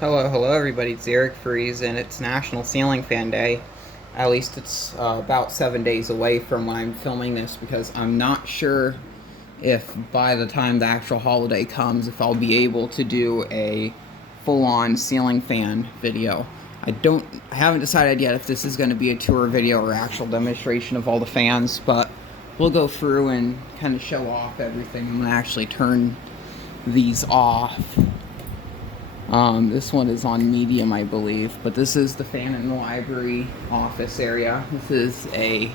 Hello everybody, it's Eric Freeze, and it's National Ceiling Fan Day. At least it's about 7 days away from when I'm filming this, because I'm not sure if by the time the actual holiday comes, if I'll be able to do a full-on ceiling fan video. I haven't decided yet if this is going to be a tour video or actual demonstration of all the fans, but we'll go through and kind of show off everything. I'm going to actually turn these off. This one is on medium, I believe, but this is the fan in the library office area. This is a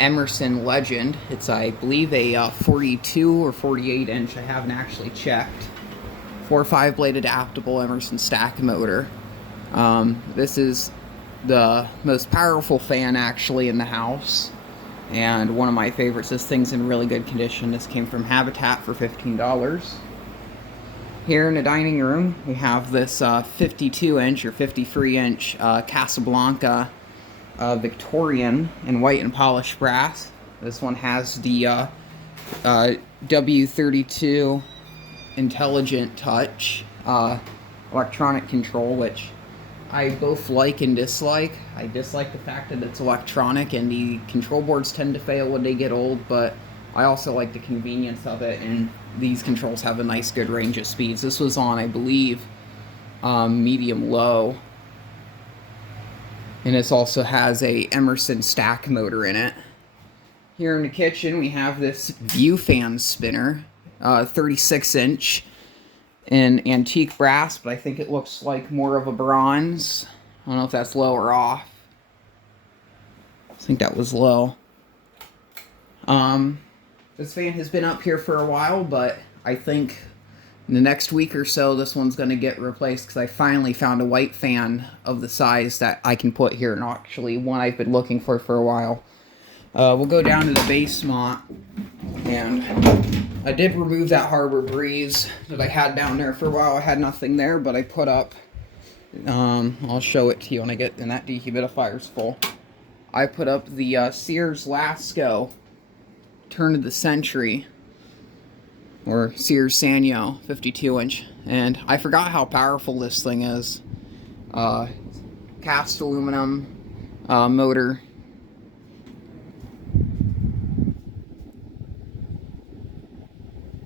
Emerson Legend. It's, I believe, a 42 or 48 inch. I haven't actually checked. 4 or 5 blade adaptable Emerson stack motor. This is the most powerful fan actually in the house, and one of my favorites. This thing's in really good condition. This came from Habitat for $15. Here in the dining room, we have this 52-inch or 53-inch Casablanca Victorian in white and polished brass. This one has the W32 Intelligent Touch electronic control, which I both like and dislike. I dislike the fact that it's electronic and the control boards tend to fail when they get old, but I also like the convenience of it, and these controls have a nice good range of speeds. This was on, I believe, medium-low. And this also has a Emerson stack motor in it. Here in the kitchen, we have this View fan spinner, 36-inch in antique brass, but I think it looks like more of a bronze. I don't know if that's low or off. I think that was low. This fan has been up here for a while, but I think in the next week or so, this one's going to get replaced, because I finally found a white fan of the size that I can put here, and actually one I've been looking for a while. We'll go down to the basement, and I did remove that Harbor Breeze that I had down there for a while. I had nothing there, but I put up, I'll show it to you when I get, and that dehumidifier's full. I put up the Sears Lasco turn of the century, or Sears Sanyo 52-inch, and I forgot how powerful this thing is. Cast aluminum motor.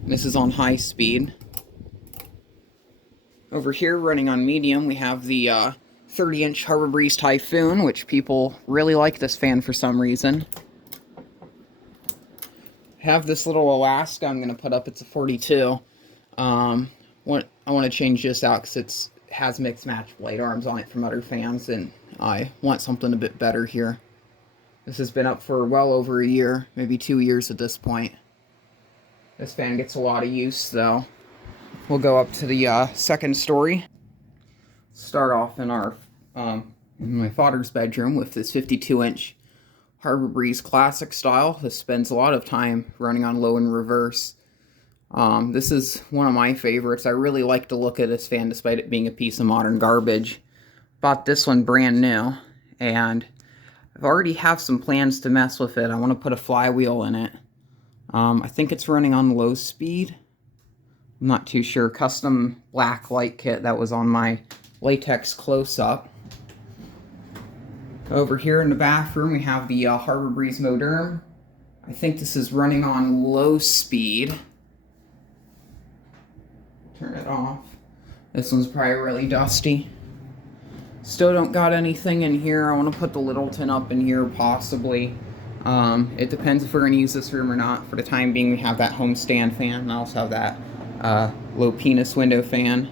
This is on high speed. Over here, running on medium, we have the 30-inch Harbor Breeze Typhoon, which people really like this fan for some reason. Have this little Alaska I'm going to put up. It's a 42. I want to change this out because it has mixed match blade arms on it from other fans, and I want something a bit better here. This has been up for well over a year, maybe 2 years at this point. This fan gets a lot of use, though. We'll go up to the second story. Start off in our in my father's bedroom with this 52-inch Harbor Breeze Classic style. This spends a lot of time running on low and reverse. This is one of my favorites. I really like to look at this fan despite it being a piece of modern garbage. Bought this one brand new, and I've already have some plans to mess with it. I want to put a flywheel in it. I think it's running on low speed. I'm not too sure. Custom black light kit that was on my latex close-up. Over here in the bathroom, we have the Harbor Breeze Modern. I think this is running on low speed. Turn it off. This one's probably really dusty. Still don't got anything in here. I want to put the Littleton up in here, possibly. It depends if we're going to use this room or not. For the time being, we have that home stand fan, and I also have that low penis window fan.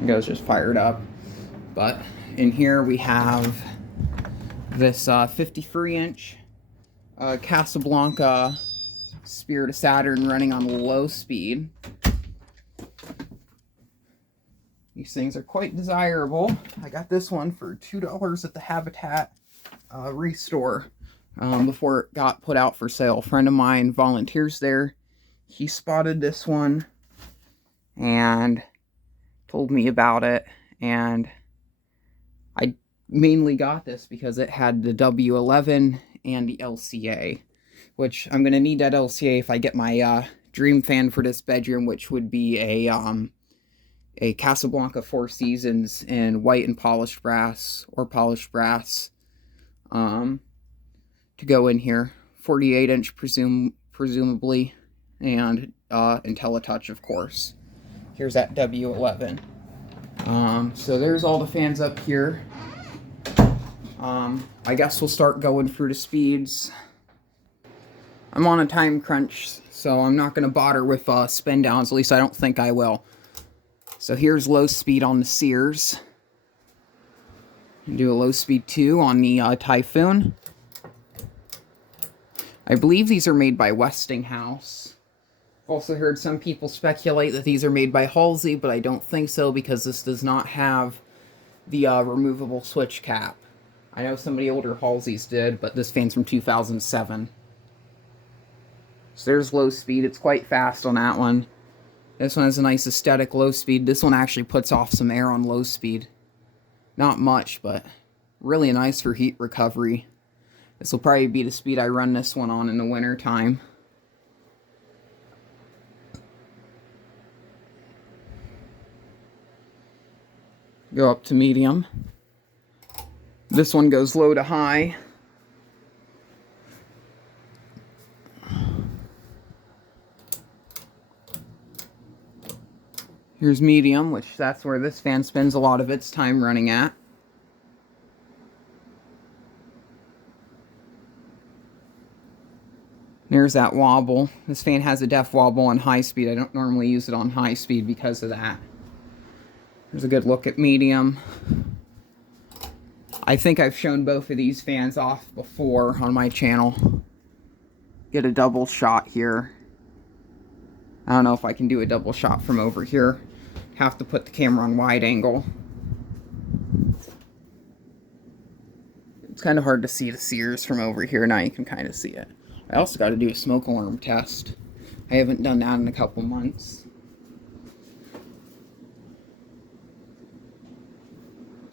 It goes just fired up. But in here we have this 53-inch Casablanca Spirit of Saturn running on low speed. These things are quite desirable. I got this one for $2 at the Habitat Restore before it got put out for sale. A friend of mine volunteers there. He spotted this one and told me about it, and I mainly got this because it had the W11 and the LCA, which I'm going to need that LCA if I get my dream fan for this bedroom, which would be a a Casablanca Four Seasons in white and polished brass, or polished brass, to go in here. 48-inch presumably, and IntelliTouch, of course. Here's that W11. So there's all the fans up here. I guess we'll start going through the speeds. I'm on a time crunch, so I'm not going to bother with spin downs. At least I don't think I will. So here's low speed on the Sears. Do a low speed 2 on the Typhoon. I believe these are made by Westinghouse. I've also heard some people speculate that these are made by Halsey, but I don't think so because this does not have the removable switch cap. I know some of the older Halseys did, but this fan's from 2007. So there's low speed. It's quite fast on that one. This one has a nice aesthetic low speed. This one actually puts off some air on low speed. Not much, but really nice for heat recovery. This will probably be the speed I run this one on in the winter time. Go up to medium. This one goes low to high. Here's medium, which that's where this fan spends a lot of its time running at. There's that wobble. This fan has a def wobble on high speed. I don't normally use it on high speed because of that. There's a good look at medium. I think I've shown both of these fans off before on my channel. Get a double shot here. I don't know if I can do a double shot from over here. Have to put the camera on wide angle. It's kind of hard to see the Sears from over here. Now you can kind of see it. I also got to do a smoke alarm test. I haven't done that in a couple months.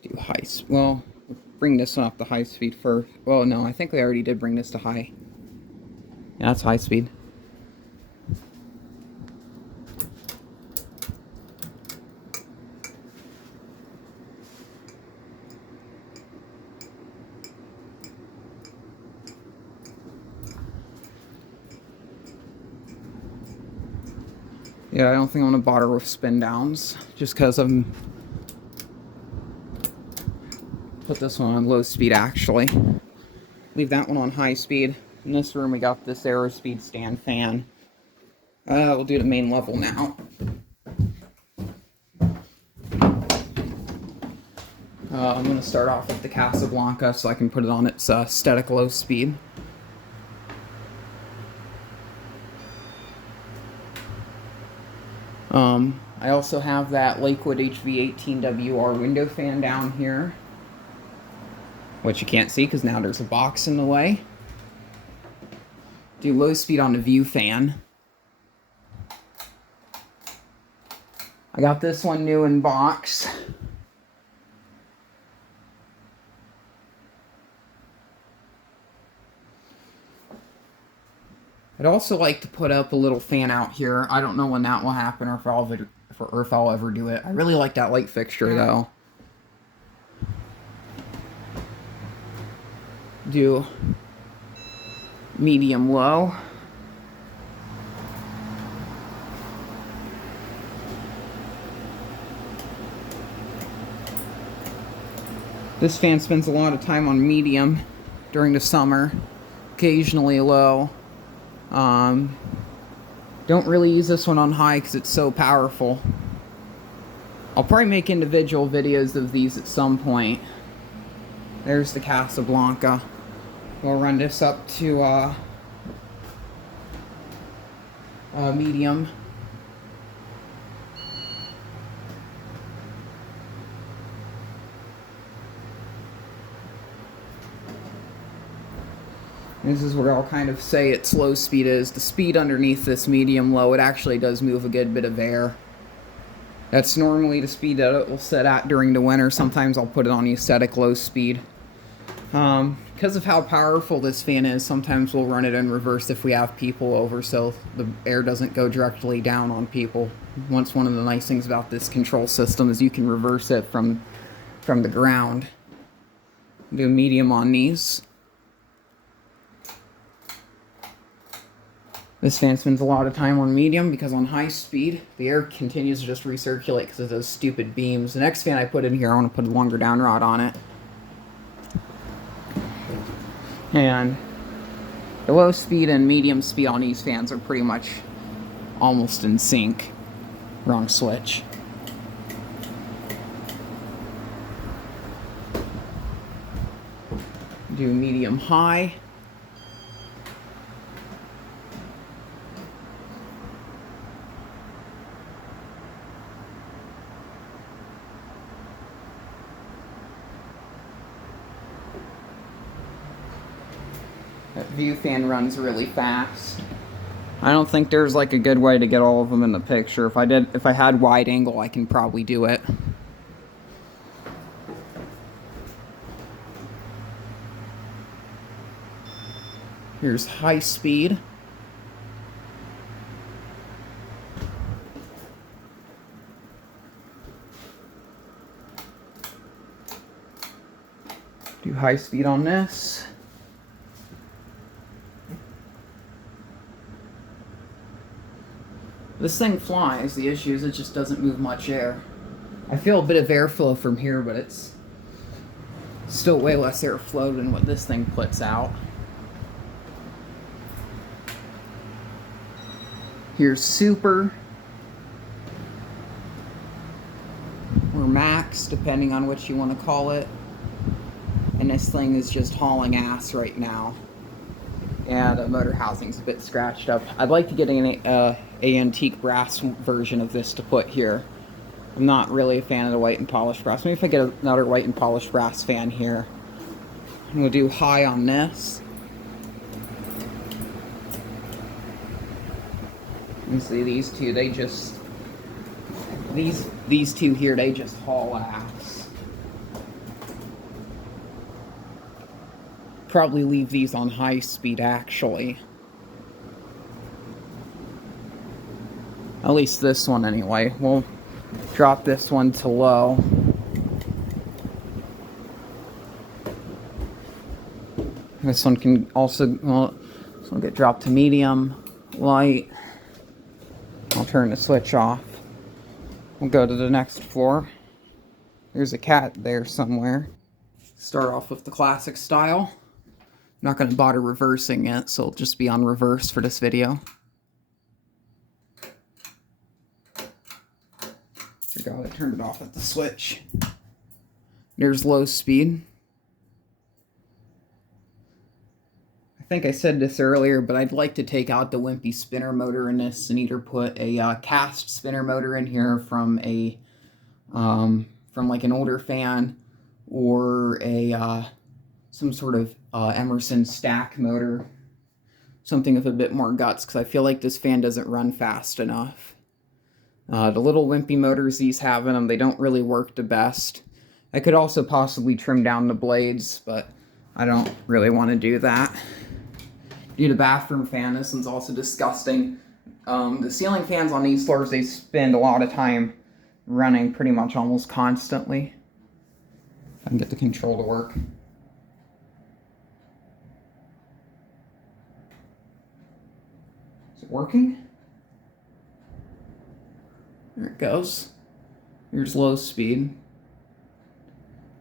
Do high, well, bring this one up to high speed first. Well, no, I think they already did bring this to high. Yeah, that's high speed. Yeah, I don't think I'm going to bother with spin downs, just because I'm... Put this one on low speed, actually. Leave that one on high speed. In this room, we got this Aerospeed stand fan. We'll do the main level now. I'm going to start off with the Casablanca so I can put it on its static low speed. I also have that Lakewood HV18WR window fan down here, which you can't see because now there's a box in the way. Do low speed on the View fan. I got this one new in box. I'd also like to put up a little fan out here. I don't know when that will happen or if I'll ever do it. I really like that light fixture though. Do medium low. This fan spends a lot of time on medium during the summer, occasionally low. Don't really use this one on high because it's so powerful. I'll probably make individual videos of these at some point. There's the Casablanca. We'll run this up to medium. This is where I'll kind of say its low speed is. The speed underneath this medium low, it actually does move a good bit of air. That's normally the speed that it will set at during the winter. Sometimes I'll put it on the aesthetic low speed. Because of how powerful this fan is, sometimes we'll run it in reverse if we have people over, so the air doesn't go directly down on people. One of the nice things about this control system is you can reverse it from the ground. Do medium on these. This fan spends a lot of time on medium because on high speed, the air continues to just recirculate because of those stupid beams. The next fan I put in here, I want to put a longer down rod on it. And the low speed and medium speed on these fans are pretty much almost in sync. Wrong switch. Do medium high. That view fan runs really fast. I don't think there's like a good way to get all of them in the picture. If I had wide angle, I can probably do it. Here's high speed. Do high speed on this. This thing flies. The issue is it just doesn't move much air. I feel a bit of airflow from here, but it's still way less airflow than what this thing puts out. Here's super, or max, depending on what you want to call it. And this thing is just hauling ass right now. Yeah, the motor housing's a bit scratched up. I'd like to get a antique brass version of this to put here. I'm not really a fan of the white and polished brass. Maybe if I get another white and polished brass fan here. And we'll do high on this. You see these two, they just... These two here, they just haul ass. Probably leave these on high speed, actually. At least this one, anyway. We'll drop this one to low. This one can also, well, this one get dropped to medium, light. I'll turn the switch off. We'll go to the next floor. There's a cat there somewhere. Start off with the classic style. I'm not going to bother reversing it, so it'll just be on reverse for this video. I turned it off at the switch. There's low speed. I think I said this earlier, but I'd like to take out the wimpy spinner motor in this and either put a cast spinner motor in here from a from like an older fan, or a some sort of Emerson stack motor, something with a bit more guts, because I feel like this fan doesn't run fast enough. The little wimpy motors these have in them, they don't really work the best. I could also possibly trim down the blades, but I don't really want to do that. Do the bathroom fan. This one's also disgusting. The ceiling fans on these floors, they spend a lot of time running pretty much almost constantly. If I can get the control to work. Is it working? There it goes. Here's low speed.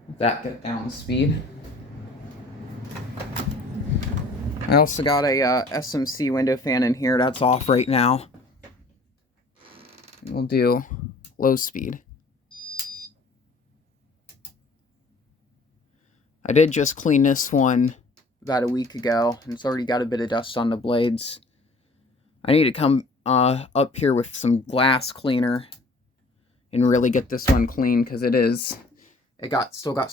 Let that get down to speed. I also got a SMC window fan in here. That's off right now. And we'll do low speed. I did just clean this one about a week ago, and it's already got a bit of dust on the blades. I need to come up here with some glass cleaner and really get this one clean, because still got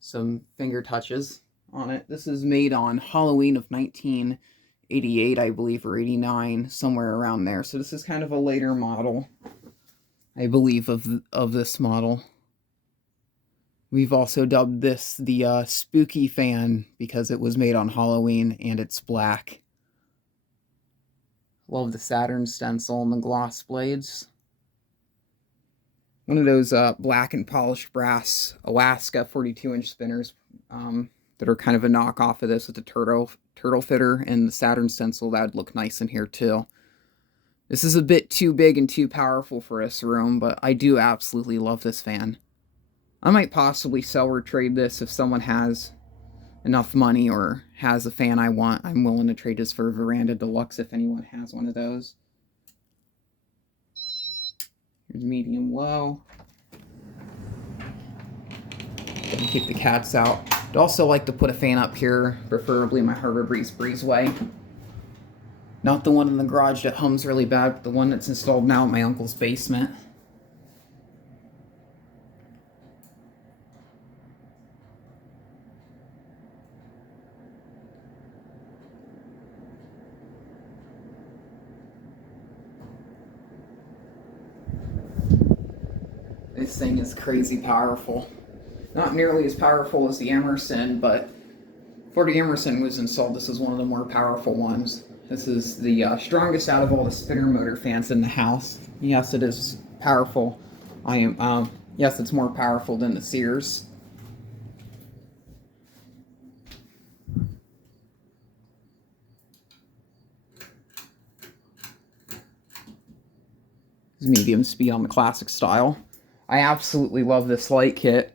some finger touches on it. This is made on Halloween of 1988, I believe, or 89, somewhere around there. So this is kind of a later model, I believe, of this model. We've also dubbed this the spooky fan because it was made on Halloween and it's black. Love the Saturn stencil and the gloss blades. One of those black and polished brass Alaska 42-inch spinners that are kind of a knockoff of this with the turtle fitter and the Saturn stencil. That would look nice in here too. This is a bit too big and too powerful for this room, but I do absolutely love this fan. I might possibly sell or trade this if someone has enough money or has a fan I want. I'm willing to trade this for a Veranda Deluxe if anyone has one of those. Here's medium low. Gonna keep the cats out. I'd also like to put a fan up here, preferably my Harbor Breeze Breezeway. Not the one in the garage that hums really bad, but the one that's installed now in my uncle's basement. This thing is crazy powerful. Not nearly as powerful as the Emerson, but before the Emerson was installed, this is one of the more powerful ones. This is the strongest out of all the spinner motor fans in the house. Yes, it is powerful. Yes, it's more powerful than the Sears. It's medium speed on the classic style. I absolutely love this light kit.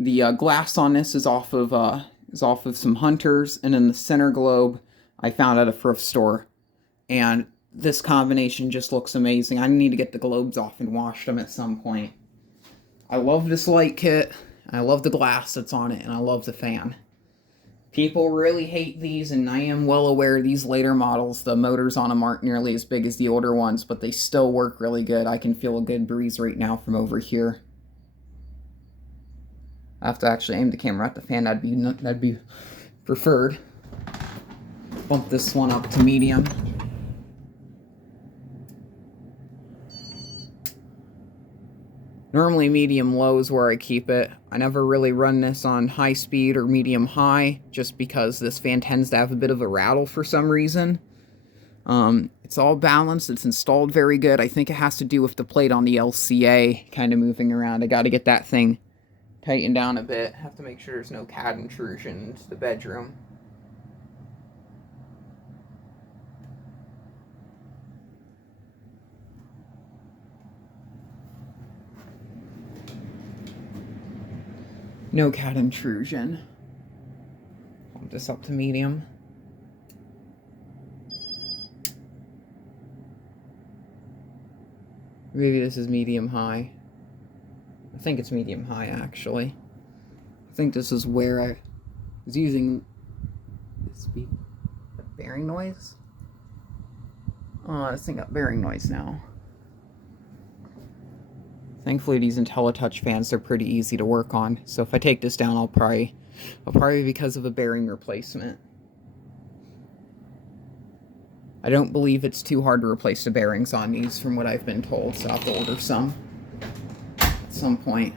The glass on this is off of some Hunters, and in the center globe I found at a thrift store. And this combination just looks amazing. I need to get the globes off and wash them at some point. I love this light kit. I love the glass that's on it, and I love the fan. People really hate these, and I am well aware these later models, the motors on them aren't nearly as big as the older ones, but they still work really good. I can feel a good breeze right now from over here. I have to actually aim the camera at the fan. That'd be preferred. Bump this one up to medium. Normally medium low is where I keep it. I never really run this on high speed or medium high, just because this fan tends to have a bit of a rattle for some reason. It's all balanced. It's installed very good. I think it has to do with the plate on the LCA kind of moving around. I got to get that thing tightened down a bit. Have to make sure there's no cat intrusion into the bedroom. No cat intrusion. Pump this up to medium. Maybe this is medium high. I think it's medium high, actually. I think this is where I was using this bearing noise. Oh, this thing got bearing noise now. Thankfully, these IntelliTouch fans, they're pretty easy to work on. So if I take this down, I'll probably because of a bearing replacement. I don't believe it's too hard to replace the bearings on these from what I've been told, so I'll have to order some at some point.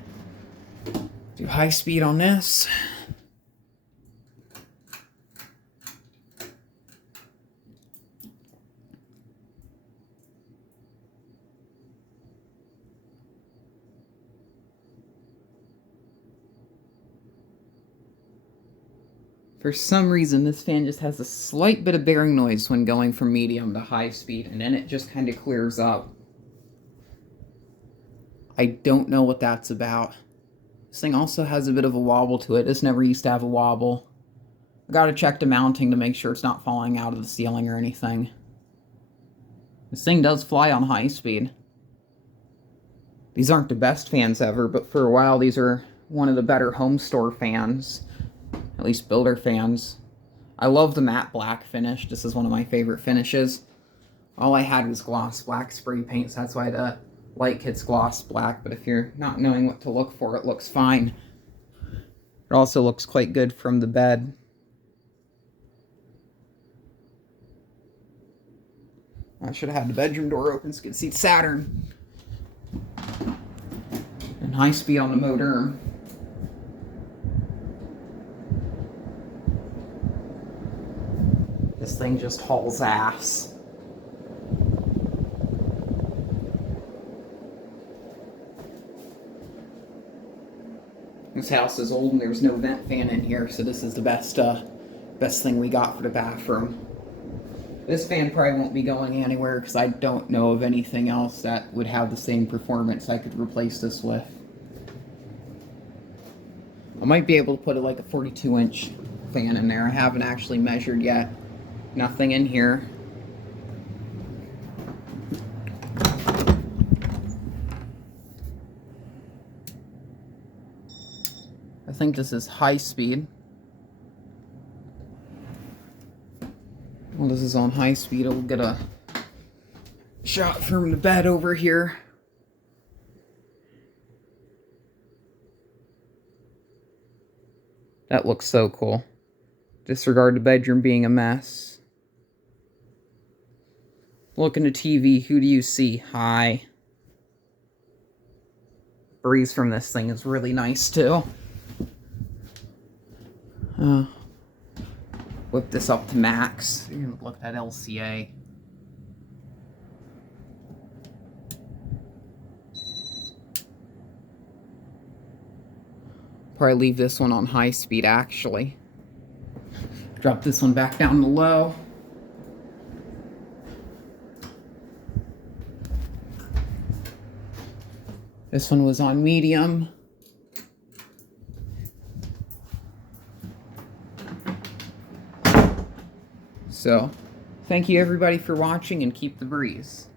Do high speed on this. For some reason, this fan just has a slight bit of bearing noise when going from medium to high speed, and then it just kind of clears up. I don't know what that's about. This thing also has a bit of a wobble to it. This never used to have a wobble. I gotta check the mounting to make sure it's not falling out of the ceiling or anything. This thing does fly on high speed. These aren't the best fans ever, but for a while these are one of the better home store fans. At least builder fans. I love the matte black finish. This is one of my favorite finishes. All I had was gloss black spray paint, so that's why the light kit's gloss black, but if you're not knowing what to look for, it looks fine. It also looks quite good from the bed. I should have had the bedroom door open so you could see Saturn. And high speed on the motor. thing just hauls ass. This house is old and there's no vent fan in here, so this is the best thing we got for the bathroom. This fan probably won't be going anywhere because I don't know of anything else that would have the same performance I could replace this with. I might be able to put like a 42-inch fan in there. I haven't actually measured yet. Nothing in here. I think this is high speed. Well, this is on high speed. I'll get a shot from the bed over here. That looks so cool. Disregard the bedroom being a mess. Looking at TV, who do you see? Hi. Breeze from this thing is really nice too. Whip this up to max. Look at that LCA. Probably leave this one on high speed actually. Drop this one back down to low. This one was on medium. So, thank you everybody for watching and keep the breeze.